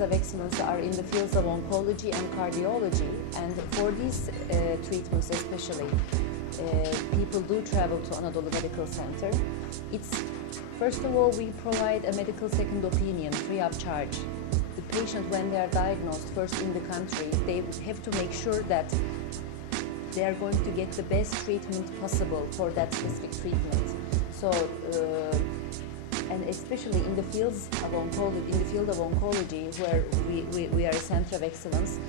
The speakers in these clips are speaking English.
of excellence are in the fields of oncology and cardiology, and for these treatments especially, people do travel to Anadolu Medical Center. First of all, we provide a medical second opinion free of charge. The patient, when they are diagnosed first in the country, they have to make sure that they are going to get the best treatment possible for that specific treatment. So, and especially in the fields of oncology, where we are a center of excellence,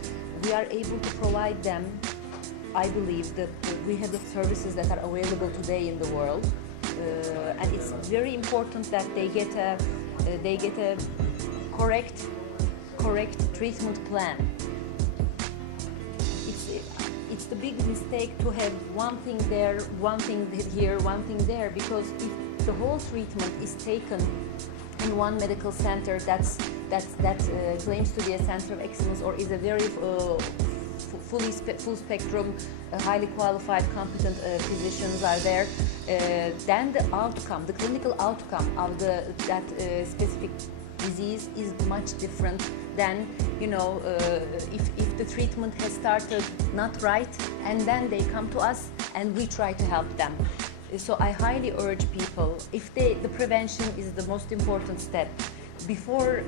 we are able to provide them. I believe that we have the services that are available today in the world, and it's very important that they get a correct treatment plan. It's the big mistake to have one thing there, one thing here, one thing there, because if the whole treatment is taken in one medical center that claims to be a center of excellence or is a very full spectrum, highly qualified, competent physicians are there, then the outcome, the clinical outcome of that specific disease is much different than, if the treatment has started not right and then they come to us and we try to help them. So I highly urge people, the prevention is the most important step. Before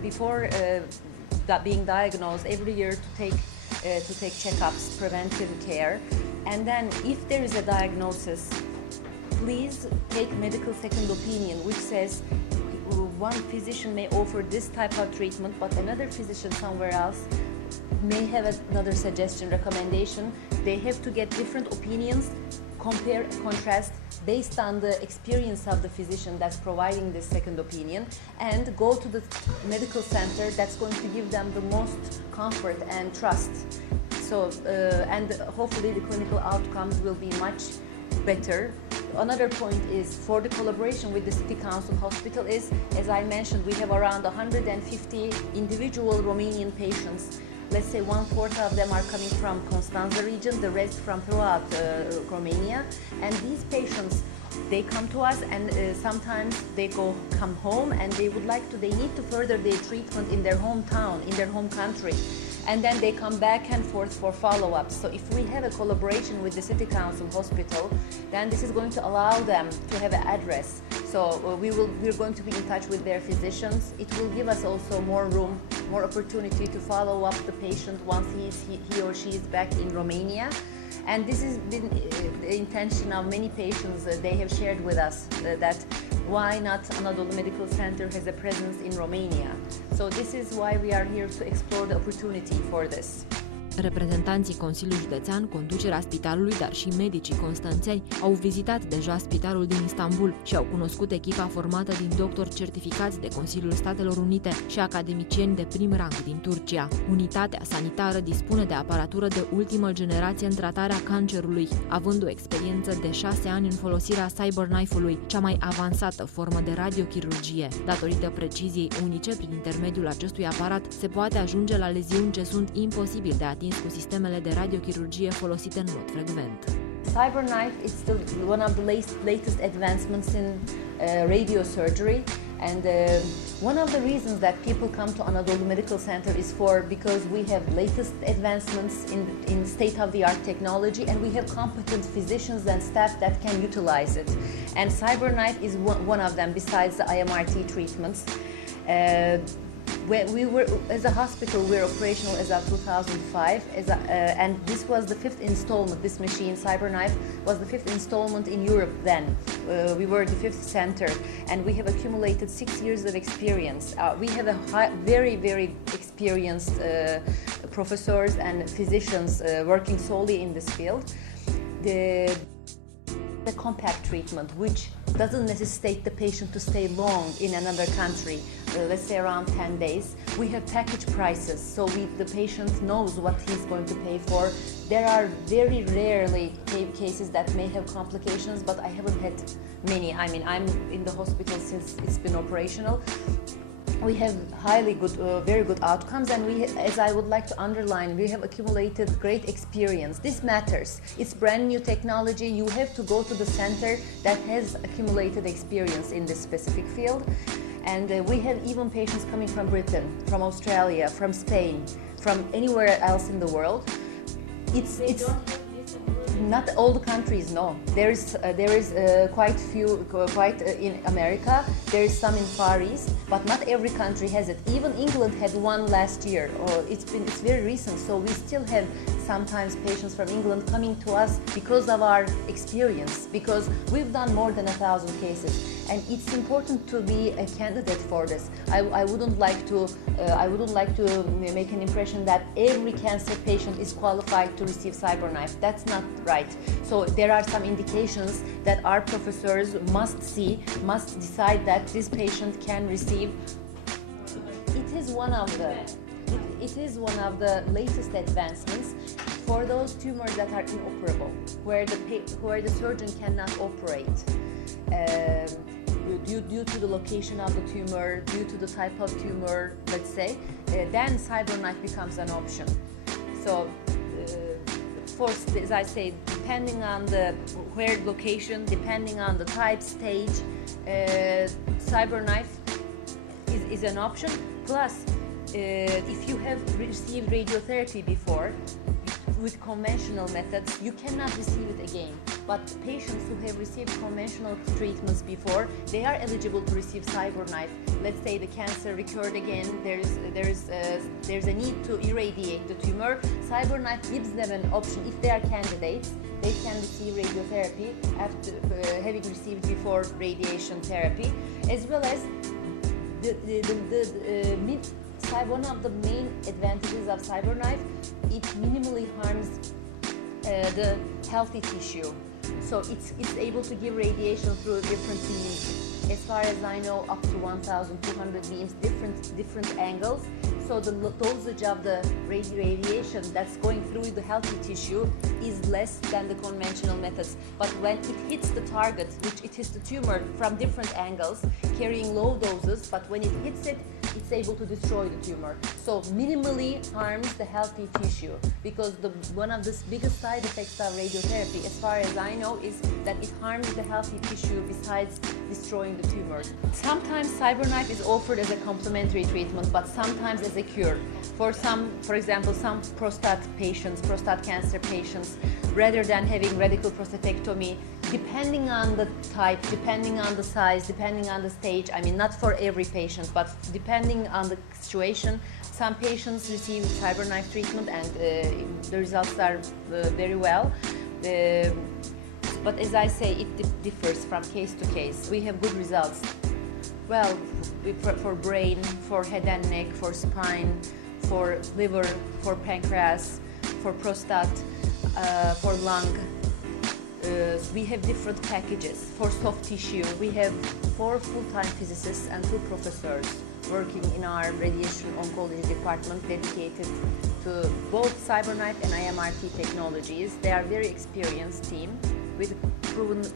being diagnosed, every year to take checkups, preventive care, and then if there is a diagnosis, please take medical second opinion, which says one physician may offer this type of treatment, but another physician somewhere else may have another suggestion, recommendation. They have to get different opinions, compare, contrast, based on the experience of the physician that's providing this second opinion, and go to the medical center that's going to give them the most comfort and trust. So, and hopefully the clinical outcomes will be much better. Another point is, for the collaboration with the City Council Hospital is, as I mentioned, we have around 150 individual Romanian patients. Let's say 1/4 of them are coming from Constanța region, the rest from throughout Romania. And these patients, they come to us, and sometimes they come home and they need to further their treatment in their hometown, in their home country. And then they come back and forth for follow-ups. So if we have a collaboration with the City Council Hospital, then this is going to allow them to have an address. So we're going to be in touch with their physicians. It will give us also more room, more opportunity to follow up the patient once he or she is back in Romania. And this has been the intention of many patients. They have shared with us that why not Anadolu Medical Center has a presence in Romania. So this is why we are here to explore the opportunity for this. Reprezentanții Consiliului Județean, conducerea spitalului, dar și medicii constanțeni au vizitat deja spitalul din Istanbul și au cunoscut echipa formată din doctori certificați de Consiliul Statelor Unite și academicieni de prim rang din Turcia. Unitatea sanitară dispune de aparatură de ultimă generație în tratarea cancerului, având o experiență de 6 ani în folosirea cyberknife-ului, cea mai avansată formă de radiochirurgie. Datorită preciziei unice prin intermediul acestui aparat, se poate ajunge la leziuni ce sunt imposibil de atins cu sistemele de radiochirurgie folosite în mod frecvent. Cyberknife is one of the latest advancements in radiosurgery, and one of the reasons that people come to Anadolu Medical Center is because we have latest advancements in state-of-the-art technology, and we have competent physicians and staff that can utilize it. And cyberknife is one of them, besides the IMRT treatments. As a hospital, we're operational as of 2005, and this was the 5th installment. This machine, cyberknife, was the 5th installment in Europe then. We were the 5th center, and we have accumulated 6 years of experience. We have very, very experienced professors and physicians working solely in this field. The compact treatment, which doesn't necessitate the patient to stay long in another country, let's say around 10 days. We have package prices, so the patient knows what he's going to pay for. There are very rarely cases that may have complications, but I haven't had many. I mean, I'm in the hospital since it's been operational. We have very good outcomes, and as I would like to underline, we have accumulated great experience. This matters. It's brand new technology. You have to go to the center that has accumulated experience in this specific field. And we have even patients coming from Britain, from Australia, from Spain, from anywhere else in the world. It's not all the countries, no. There is quite in America. There is some in Far East, but not every country has it. Even England had one last year. It's very recent, so we still have sometimes patients from England coming to us because of our experience, because we've done more than 1,000 cases, and it's important to be a candidate for this. I wouldn't like to make an impression that every cancer patient is qualified to receive CyberKnife. That's not right. So there are some indications that our professors must decide that this patient can receive. It is one of the latest advancements for those tumors that are inoperable, where the surgeon cannot operate due to the location of the tumor, due to the type of tumor, let's say, then CyberKnife becomes an option. So, as I say, depending on the location, depending on the type, stage, CyberKnife is an option. Plus, if you have received radiotherapy before, with conventional methods, you cannot receive it again. But patients who have received conventional treatments before, they are eligible to receive CyberKnife. Let's say the cancer recurred again, there's a need to irradiate the tumor. CyberKnife gives them an option. If they are candidates, they can receive radiotherapy after having received before radiation therapy, as well as one of the main advantages of CyberKnife, it minimally harms the healthy tissue. So it's able to give radiation through different beams. As far as I know, up to 1,200 beams, different angles. So the dosage of the radiation that's going through the healthy tissue is less than the conventional methods. But when it hits the target, which it hits the tumor from different angles, carrying low doses, but when it hits it, it's able to destroy the tumor. So minimally harms the healthy tissue, because one of the biggest side effects of radiotherapy, as far as I know, is that it harms the healthy tissue besides destroying the tumor. Sometimes CyberKnife is offered as a complementary treatment, but sometimes as a cure. For example, some prostate cancer patients, rather than having radical prostatectomy, depending on the type, depending on the size, depending on the stage, I mean not for every patient, but depending on the situation, some patients receive CyberKnife treatment and the results are very well. But as I say, it differs from case to case. We have good results. Well, for brain, for head and neck, for spine, for liver, for pancreas, for prostate, for lung. We have different packages. For soft tissue, we have 4 full-time physicists and 2 professors working in our radiation oncology department dedicated to both CyberKnife and IMRT technologies. They are a very experienced team with proven